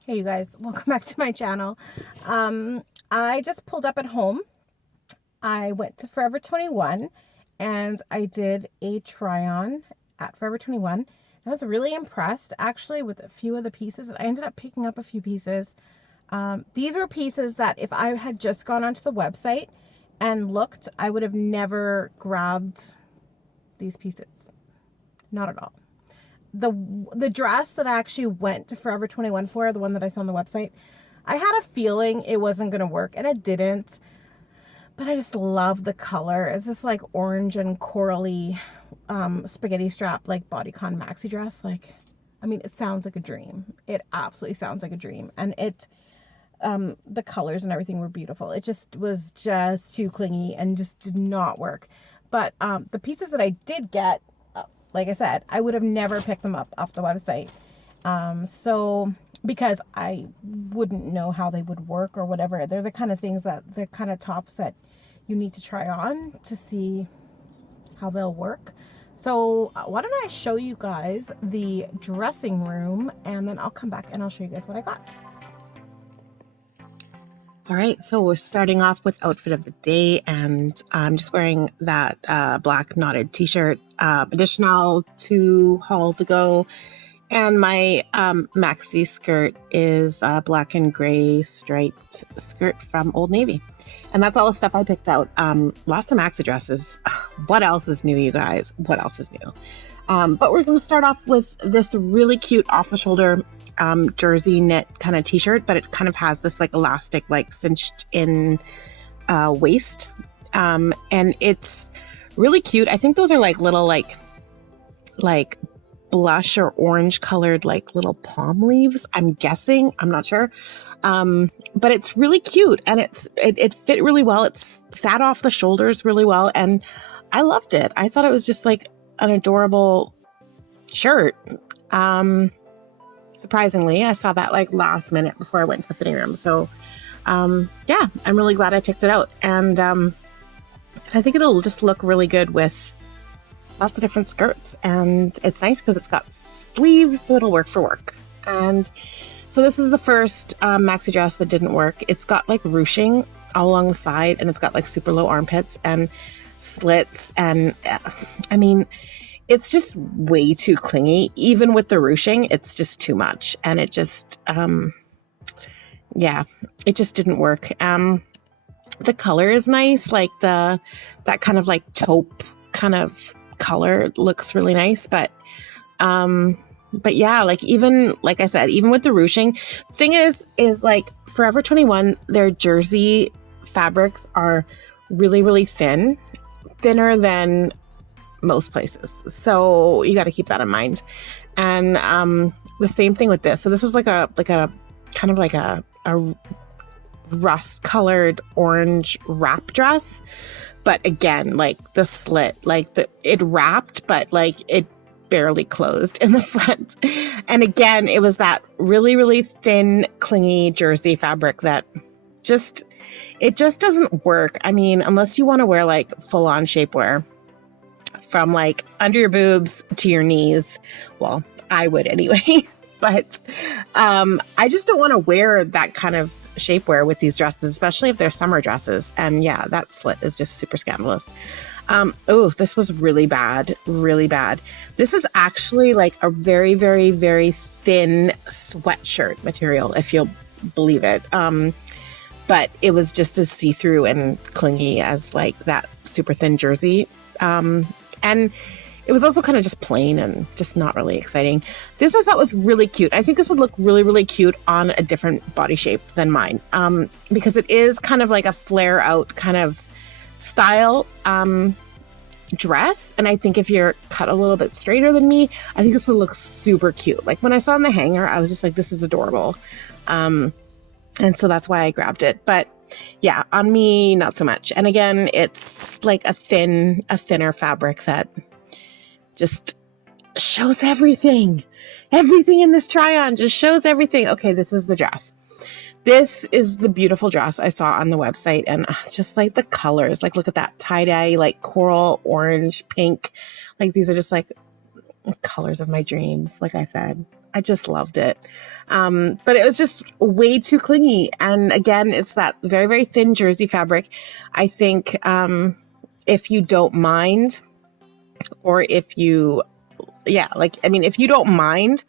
Hey you guys, welcome back to my channel. I just pulled up at home. I went to Forever 21 and I did a try on at Forever 21. I was really impressed actually with a few of the pieces. I ended up picking up a few pieces. These were pieces that if I had just gone onto the website and looked, I would have never grabbed these pieces. Not at all. The dress that I actually went to Forever 21 for, the one that I saw on the website, I had a feeling it wasn't going to work, and it didn't. But I just love the color. It's this like orange and corally spaghetti strap, like Bodycon Maxi dress. Like, I mean, it sounds like a dream. It absolutely sounds like a dream. And it, the colors and everything were beautiful. It just was just too clingy and just did not work. But the pieces that I did get, like I said, I would have never picked them up off the website. So because I wouldn't know how they would work or whatever. They're the kind of things that, they're kind of tops that you need to try on to see how they'll work. So why don't I show you guys the dressing room, and then I'll come back and I'll show you guys what I got. All right, so we're starting off with outfit of the day, and I'm just wearing that black knotted t-shirt, additional 2 hauls ago, and my maxi skirt is a black and gray striped skirt from Old Navy. And that's all the stuff I picked out. Lots of maxi dresses. What else is new, you guys? What else is new? But we're going to start off with this really cute off-the-shoulder jersey knit kind of t-shirt, but it kind of has this like elastic, like cinched in waist. And it's really cute. I think those are like little like blush or orange colored like little palm leaves, I'm guessing. I'm not sure. But it's really cute, and it fit really well. It's sat off the shoulders really well, and I loved it. I thought it was just like an adorable shirt. Surprisingly, I saw that like last minute before I went to the fitting room. So yeah, I'm really glad I picked it out, and I think it'll just look really good with lots of different skirts, and it's nice because it's got sleeves, so it'll work for work. And so this is the first maxi dress that didn't work. It's got like ruching all along the side, and it's got like super low armpits and slits, and I mean, it's just way too clingy. Even with the ruching, it's just too much, and it just yeah, it just didn't work. The color is nice, like that kind of like taupe kind of color looks really nice, but yeah, like even like I said, even with the ruching, thing is like Forever 21, their jersey fabrics are really thin, thinner than most places, so you got to keep that in mind. And the same thing with this. So this was like a kind of like a rust colored orange wrap dress, but again, like the slit, like it wrapped, but like it barely closed in the front. And again, it was that really thin, clingy jersey fabric that it just doesn't work. I mean, unless you want to wear like full on shapewear from like under your boobs to your knees. Well, I would anyway, but I just don't want to wear that kind of shapewear with these dresses, especially if they're summer dresses. And yeah, that slit is just super scandalous. Oh, this was really bad. This is actually like a very thin sweatshirt material, if you'll believe it. But it was just as see-through and clingy as like that super thin jersey. And it was also kind of just plain and just not really exciting. This I thought was really cute. I think this would look really cute on a different body shape than mine, because it is kind of like a flare out kind of style dress. And I think if you're cut a little bit straighter than me, I think this would look super cute. Like when I saw it in the hanger, I was just like, this is adorable. And so that's why I grabbed it. But yeah, on me, not so much. And again, it's like a thinner fabric that just shows everything. Everything in this try-on just shows everything. Okay, this is the dress. This is the beautiful dress I saw on the website, and just like the colors, like look at that tie-dye, like coral, orange, pink. Like these are just like colors of my dreams. Like I said, I just loved it. But it was just way too clingy. And again, it's that very, very thin jersey fabric. I think if you don't mind, or if you, yeah, like, I mean, if you don't mind,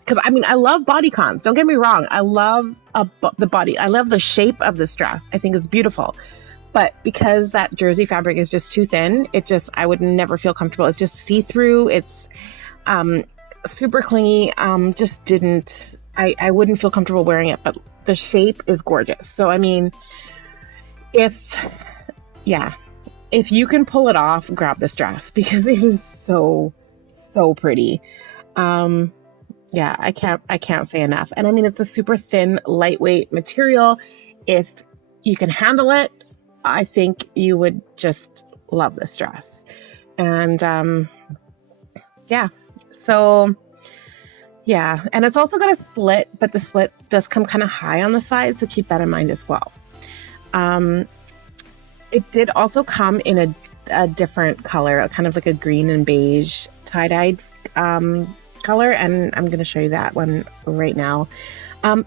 because I mean, I love bodycons. Don't get me wrong. I love the body. I love the shape of this dress. I think it's beautiful. But because that jersey fabric is just too thin, I would never feel comfortable. It's just see-through. It's super clingy. Just didn't, I wouldn't feel comfortable wearing it, but the shape is gorgeous. So, I mean, if you can pull it off, grab this dress because it is so, so pretty. Yeah, I can't say enough. And I mean, it's a super thin, lightweight material. If you can handle it, I think you would just love this dress. And yeah, so yeah, and it's also got a slit, but the slit does come kind of high on the side, so keep that in mind as well. It did also come in a different color, kind of like a green and beige tie-dyed color, and I'm going to show you that one right now.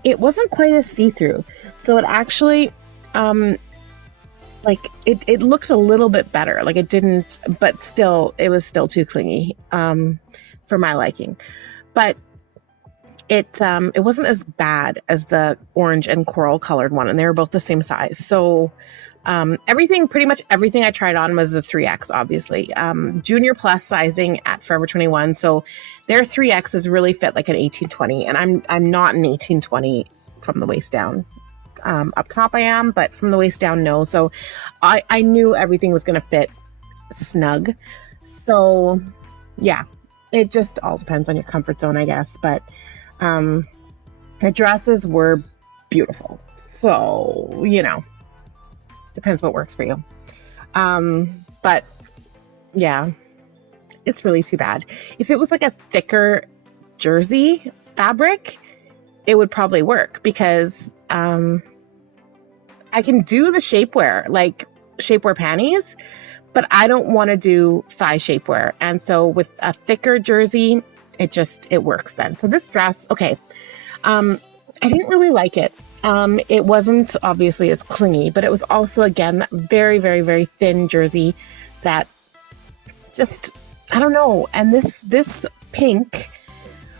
It wasn't quite as see-through, so it actually like it looked a little bit better. Like it didn't, but still, it was still too clingy for my liking. But it wasn't as bad as the orange and coral colored one, and they were both the same size. So pretty much everything I tried on was a 3X, obviously. Junior plus sizing at Forever 21. So their 3Xs really fit like an 18-20, and I'm not an 18-20 from the waist down. Up top I am, but from the waist down, no. So I knew everything was going to fit snug. So yeah, it just all depends on your comfort zone, I guess. But the dresses were beautiful. So, you know, depends what works for you. But yeah, it's really too bad. If it was like a thicker jersey fabric, it would probably work because I can do the shapewear, like shapewear panties, but I don't want to do thigh shapewear. And so with a thicker jersey, it works then. So this dress, okay. I didn't really like it. It wasn't obviously as clingy, but it was also, again, that very, very, very thin jersey that just, I don't know. And this pink,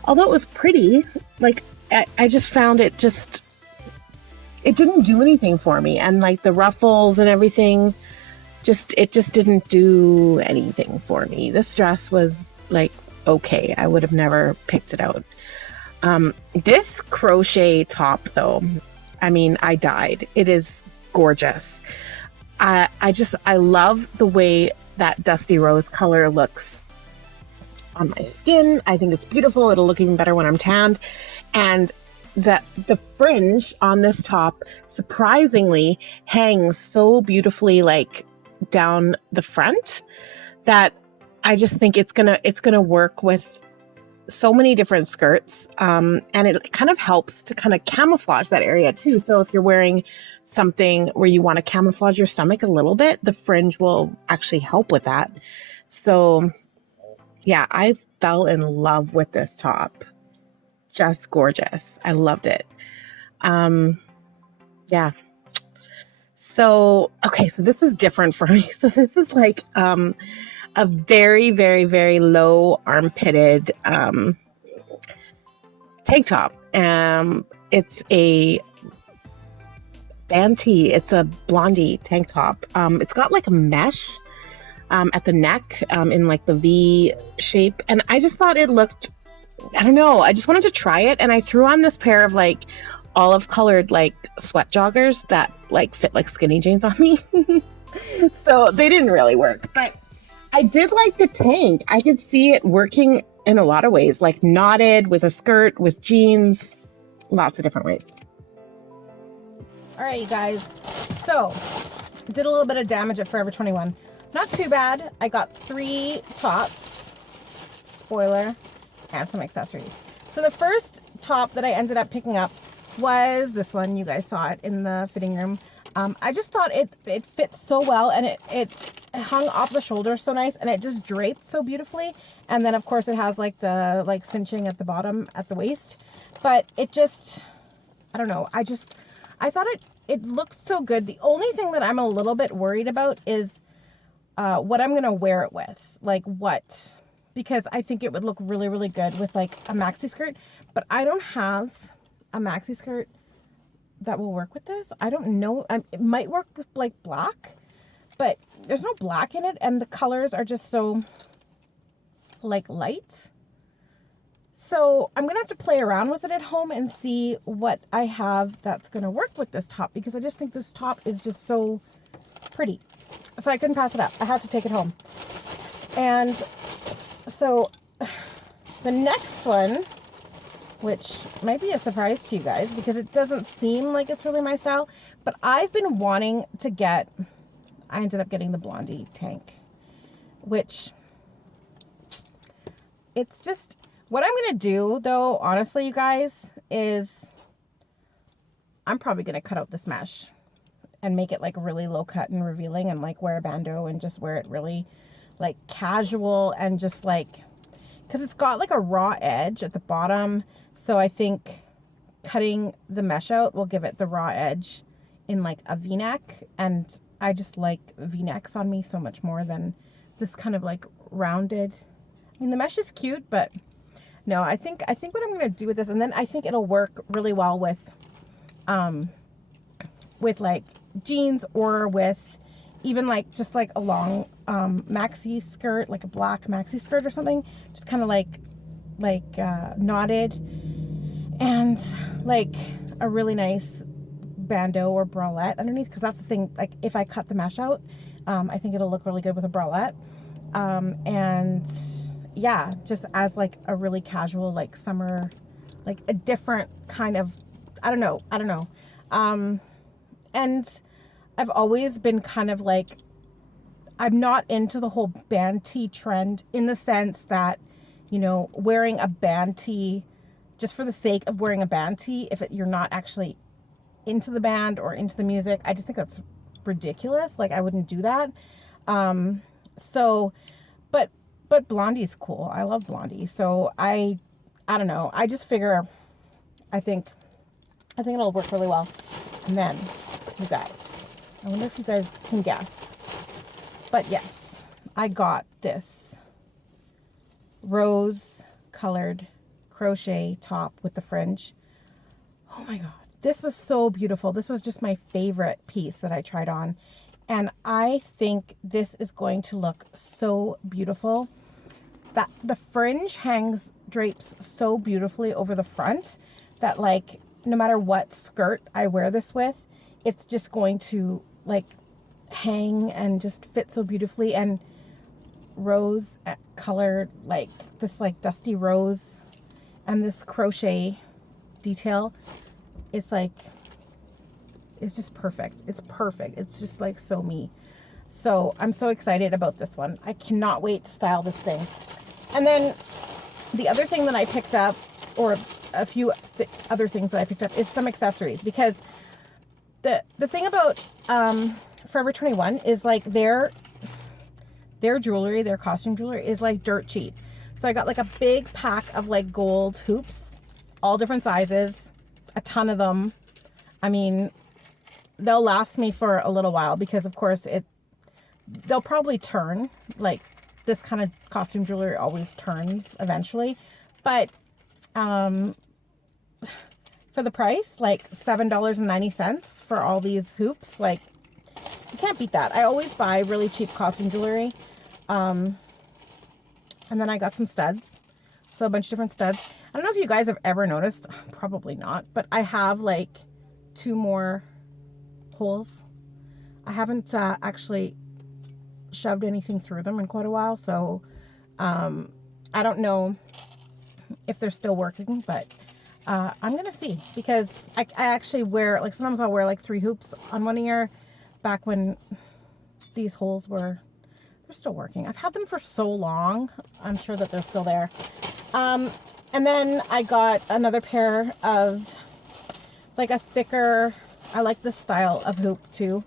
although it was pretty, like I just found it it didn't do anything for me. And like the ruffles and everything, it just didn't do anything for me. This dress was like, okay, I would have never picked it out. This crochet top though, I mean, I died. It is gorgeous. I love the way that dusty rose color looks on my skin. I think it's beautiful. It'll look even better when I'm tanned. And the fringe on this top surprisingly hangs so beautifully like down the front that I just think it's gonna work with so many different skirts, and it kind of helps to kind of camouflage that area too. So if you're wearing something where you want to camouflage your stomach a little bit, the fringe will actually help with that. So yeah, I fell in love with this top. Just gorgeous. I loved it. Yeah. So, okay, so this was different for me. So this is like a very, very, very low armpitted tank top. It's a Banty. It's a Blondie tank top. It's got like a mesh at the neck in like the V shape. And I just thought it looked, I don't know, I just wanted to try it. And I threw on this pair of like olive colored like sweat joggers that like fit like skinny jeans on me. So they didn't really work, but I did like the tank. I could see it working in a lot of ways, like knotted with a skirt, with jeans, lots of different ways. All right, you guys. So did a little bit of damage at Forever 21. Not too bad. I got 3 tops, spoiler, and some accessories. So the first top that I ended up picking up was this one. You guys saw it in the fitting room. I just thought it fits so well, and it hung off the shoulder so nice, and it just draped so beautifully. And then of course it has like the cinching at the bottom at the waist, but it just, I don't know, I thought it looked so good. The only thing that I'm a little bit worried about is what I'm gonna wear it with, like what, because I think it would look really, really good with like a maxi skirt, but I don't have a maxi skirt that will work with this. I don't know. It might work with like black, but there's no black in it, and the colors are just so like light. So I'm gonna have to play around with it at home and see what I have that's gonna work with this top, because I just think this top is just so pretty. So I couldn't pass it up. I had to take it home. And so the next one, which might be a surprise to you guys because it doesn't seem like it's really my style, but I've been wanting to get, I ended up getting the Blondie tank, which it's just, what I'm going to do though, honestly, you guys, is I'm probably going to cut out this mesh and make it like really low cut and revealing, and like wear a bandeau and just wear it really like casual, and just like, because it's got like a raw edge at the bottom. So I think cutting the mesh out will give it the raw edge in like a v-neck. And I just like v-necks on me so much more than this kind of like rounded. I mean, the mesh is cute, but no, I think what I'm going to do with this, and then I think it'll work really well with like jeans, or with even like just like a long maxi skirt, like a black maxi skirt or something, just kind of like knotted, and like a really nice bandeau or bralette underneath, because that's the thing, like if I cut the mesh out, I think it'll look really good with a bralette. And yeah, just as like a really casual like summer, like a different kind of, I don't know. And I've always been kind of like, I'm not into the whole band tee trend, in the sense that, you know, wearing a band tee just for the sake of wearing a band tee, if you're not actually into the band or into the music, I just think that's ridiculous. Like, I wouldn't do that. So, but Blondie's cool. I love Blondie. So I don't know. I just figure, I think it'll work really well. And then, you guys, I wonder if you guys can guess. But yes, I got this rose colored crochet top with the fringe. Oh my God. This was so beautiful. This was just my favorite piece that I tried on. And I think this is going to look so beautiful. That the fringe drapes so beautifully over the front that, like, no matter what skirt I wear this with, it's just going to like hang and just fit so beautifully. And rose colored, like this like dusty rose, and this crochet detail, it's like, it's just perfect. It's perfect. It's just like so me. So I'm so excited about this one. I cannot wait to style this thing. And then the other thing that I picked up, or a few other things that I picked up, is some accessories, because the thing about Forever 21 is like their jewelry, their costume jewelry is like dirt cheap. So I got like a big pack of like gold hoops, all different sizes, a ton of them. I mean, they'll last me for a little while, because of course they'll probably turn, like this kind of costume jewelry always turns eventually. But for the price, like $7.90 for all these hoops, like you can't beat that. I always buy really cheap costume jewelry. And then I got some studs. So a bunch of different studs. I don't know if you guys have ever noticed, probably not, but I have like 2 more holes. I haven't actually shoved anything through them in quite a while. So I don't know if they're still working, but I'm going to see, because I actually wear, like sometimes I'll wear like 3 hoops on one ear, back when these holes were, they're still working. I've had them for so long. I'm sure that they're still there. And then I got another pair of like a thicker I like this style of hoop too,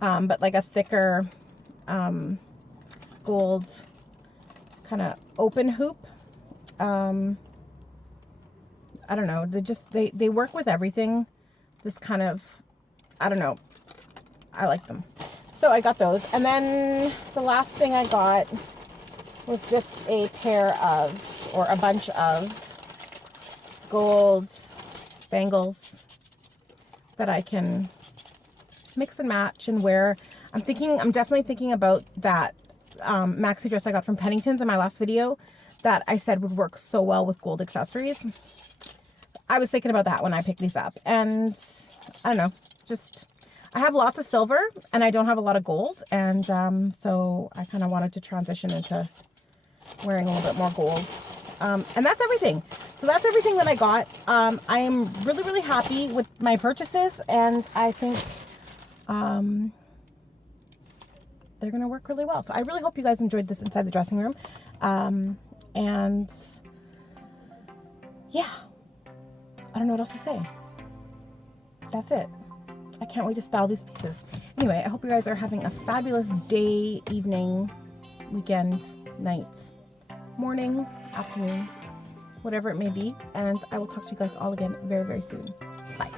but like a thicker gold kind of open hoop. I don't know, they work with everything. Just kind of, I don't know, I like them. So I got those. And then the last thing I got was just a pair of, or a bunch of gold bangles that I can mix and match and wear. I'm definitely thinking about that maxi dress I got from Pennington's in my last video that I said would work so well with gold accessories. I was thinking about that when I picked these up, and I don't know, just, I have lots of silver and I don't have a lot of gold, and so I kind of wanted to transition into wearing a little bit more gold. And that's everything. So that's everything that I got. I am really, really happy with my purchases, and I think they're going to work really well. So I really hope you guys enjoyed this inside the dressing room. And yeah, I don't know what else to say. That's it. I can't wait to style these pieces. Anyway, I hope you guys are having a fabulous day, evening, weekend, night, morning, afternoon, whatever it may be. And I will talk to you guys all again very, very soon. Bye.